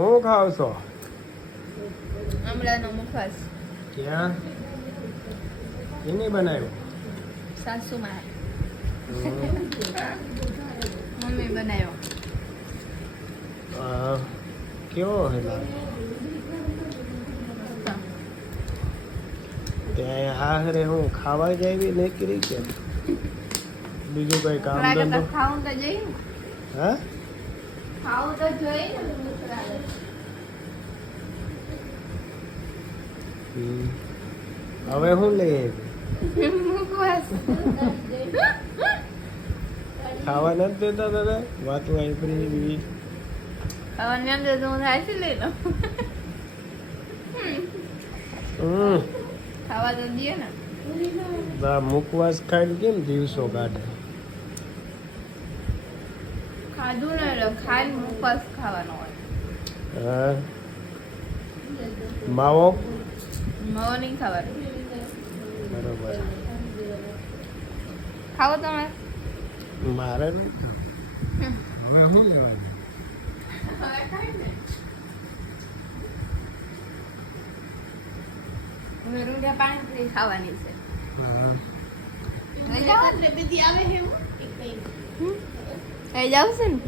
હું ખાવ છો? આમળાનો મુખવાસ. ક્યાં? એને બનાવ્યો? સાસુમાં. મમ્મી બનાવ્યો. કેવો હેલા? ત્યાં હારે હું ખાવા જાવી નીકળી કે બીજું કઈ કામ ધંધો? ખાવું તો જોઈએ. હા, ખાવું તો જોઈએ ને. હવે હું લઈ આવી? મુખવાસ. ખાવા નથી દેતા દાદા? વાતું આવી. ખાવાની અંદર તો હું થાય છે લઈ લો. ખાવા તો દે ને. મુખવાસ ખાઈને કેમ દિવસો કાઢે? ખાધું ને એટલે ખાઈને મુખવાસ ખાવાનો હોય. હા, માવો માવો નહીં ખાવાનો. બરોબર. ખાવો તમે? મારે નહીં. હવે શું લેવાનું? રૂંઢા પાણી ખાવાની છે. હા, લઈ જાવ એટલે બધી આવે છે. લઈ જાવ છે ને.